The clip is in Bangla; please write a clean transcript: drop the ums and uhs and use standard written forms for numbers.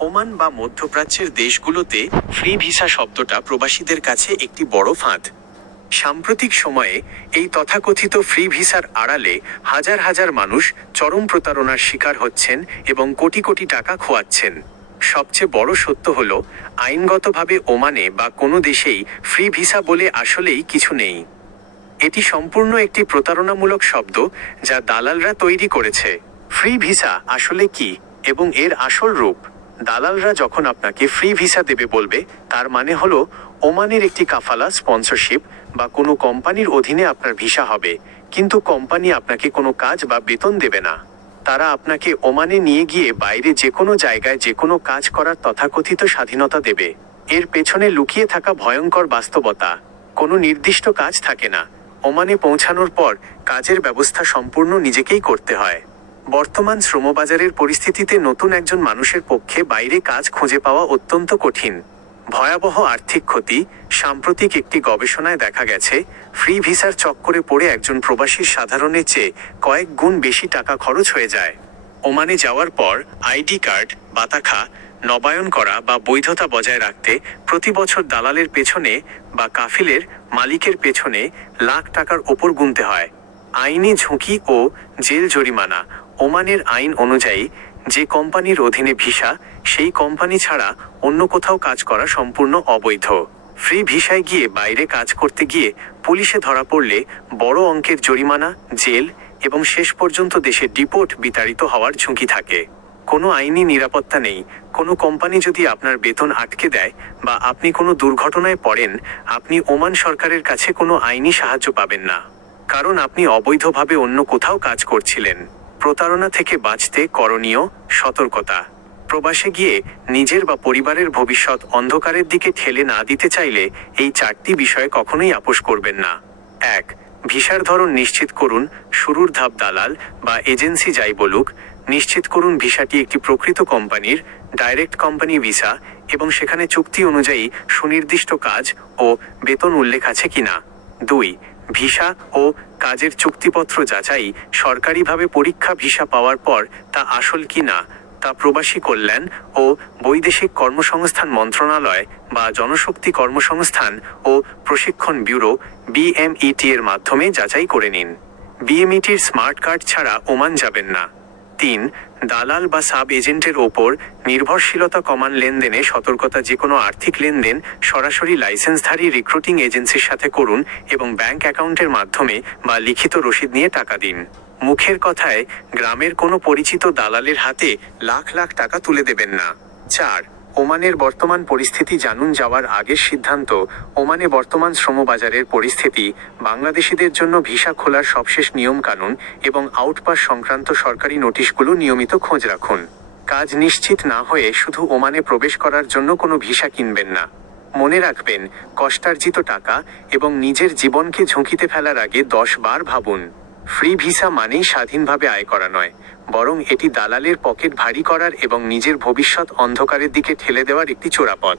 ওমান বা মধ্যপ্রাচ্যের দেশগুলোতে ফ্রি ভিসা শব্দটা প্রবাসীদের কাছে একটি বড় ফাঁদ। সাম্প্রতিক সময়ে এই তথাকথিত ফ্রি ভিসার আড়ালে হাজার হাজার মানুষ চরম প্রতারণার শিকার হচ্ছেন এবং কোটি কোটি টাকা খোয়াচ্ছেন। সবচেয়ে বড় সত্য হলো, আইনগতভাবে ওমানে বা কোনো দেশেই ফ্রি ভিসা বলে আসলেই কিছু নেই। এটি সম্পূর্ণ একটি প্রতারণামূলক শব্দ যা দালালরা তৈরি করেছে। ফ্রি ভিসা আসলে কি এবং এর আসল রূপ? দালালরা যখন আপনাকে ফ্রি ভিসা দেবে বলবে, তার মানে হলো ওমানের একটি কাফালা, স্পন্সরশিপ বা কোনো কোম্পানির অধীনে আপনার ভিসা হবে, কিন্তু কোম্পানি আপনাকে কোনো কাজ বা বেতন দেবে না। তারা আপনাকে ওমানে নিয়ে গিয়ে বাইরে যে কোনো জায়গায় যে কোনো কাজ করার তথাকথিত স্বাধীনতা দেবে। এর পেছনে লুকিয়ে থাকা ভয়ঙ্কর বাস্তবতা, কোনো নির্দিষ্ট কাজ থাকে না। ওমানে পৌঁছানোর পর কাজের ব্যবস্থা সম্পূর্ণ নিজেকেই করতে হয়। বর্তমান শ্রমবাজারের পরিস্থিতিতে নতুন একজন মানুষের পক্ষে বাইরে কাজ খুঁজে পাওয়া অত্যন্ত কঠিন। ভয়াবহ আর্থিক ক্ষতি। সাম্প্রতিক একটি গবেষণায় দেখা গেছে, ফ্রি ভিসার চক্করে পড়ে একজন প্রবাসীর সাধারণের চেয়ে কয়েক গুণ বেশি টাকা খরচ হয়ে যায়। ওমানে যাওয়ার পর আইডি কার্ড, বাতাখা নবায়ন করা বা বৈধতা বজায় রাখতে প্রতি বছর দালালের পেছনে বা কাফিলের মালিকের পেছনে লাখ টাকার ওপর গুনতে হয়। আইনি ঝুঁকি ও জেল জরিমানা। ওমানের আইন অনুযায়ী যে কোম্পানির অধীনে ভিসা, সেই কোম্পানি ছাড়া অন্য কোথাও কাজ করা সম্পূর্ণ অবৈধ। ফ্রি ভিসায় গিয়ে বাইরে কাজ করতে গিয়ে পুলিশে ধরা পড়লে বড় অঙ্কের জরিমানা, জেল এবং শেষ পর্যন্ত দেশে ডিপোর্ট বিতাড়িত হওয়ার ঝুঁকি থাকে। কোনো আইনি নিরাপত্তা নেই। কোনো কোম্পানি যদি আপনার বেতন আটকে দেয় বা আপনি কোনো দুর্ঘটনায় পড়েন, আপনি ওমান সরকারের কাছে কোনো আইনি সাহায্য পাবেন না, কারণ আপনি অবৈধভাবে অন্য কোথাও কাজ করছিলেন। প্রতারণা থেকে বাঁচতে করণীয় সতর্কতা। প্রবাসে গিয়ে নিজের বা পরিবারের ভবিষ্যৎ অন্ধকারের দিকে ঠেলে না দিতে চাইলে এই 4টি বিষয়ে কখনোই আপোস করবেন না। 1. ভিসার ধরন নিশ্চিত করুন। শুরুর ধাপ দালাল বা এজেন্সি যাই বলুক, নিশ্চিত করুন ভিসাটি একটি প্রকৃত কোম্পানির, ডাইরেক্ট কোম্পানি ভিসা, এবং সেখানে চুক্তি অনুযায়ী সুনির্দিষ্ট কাজ ও বেতন উল্লেখ আছে কিনা। 2. ভিসা ও কাজের চুক্তিপত্র যাচাই। সরকারিভাবে পরীক্ষা ভিসা পাওয়ার পর তা আসল কিনা তা প্রবাসী কল্যাণ ও বৈদেশিক কর্মসংস্থান মন্ত্রণালয় বা জনশক্তি কর্মসংস্থান ও প্রশিক্ষণ ব্যুরো BMET এর মাধ্যমে যাচাই করে নিন। BMETর স্মার্ট কার্ড ছাড়া ওমান যাবেন না। 3. দালাল বা সাব এজেন্টের ওপর নির্ভরশীলতা কমান। লেনদেনে সতর্কতা। যে কোনো আর্থিক লেনদেন সরাসরি লাইসেন্সধারী রিক্রুটিং এজেন্সির সাথে করুন এবং ব্যাংক অ্যাকাউন্টের মাধ্যমে বা লিখিত রসিদ নিয়ে টাকা দিন। মুখের কথায় গ্রামের কোনো পরিচিত দালালের হাতে লাখ লাখ টাকা তুলে দেবেন না। 4. ওমানের বর্তমান পরিস্থিতি জানুন। যাওয়ার আগের সিদ্ধান্ত। ওমানে বর্তমান শ্রমবাজারের পরিস্থিতি, বাংলাদেশিদের জন্য ভিসা খোলার সবশেষ নিয়মকানুন এবং আউটপাস সংক্রান্ত সরকারি নোটিশগুলো নিয়মিত খোঁজ রাখুন। কাজ নিশ্চিত না হয়ে শুধু ওমানে প্রবেশ করার জন্য কোনো ভিসা কিনবেন না। মনে রাখবেন, কষ্টার্জিত টাকা এবং নিজের জীবনকে ঝুঁকিতে ফেলার আগে 10 বার ভাবুন। ফ্রি ভিসা মানেই স্বাধীনভাবে আয় করা নয়, বরং এটি দালালের পকেট ভারী করার এবং নিজের ভবিষ্যৎ অন্ধকারের দিকে ঠেলে দেওয়ার একটি চোরাপথ।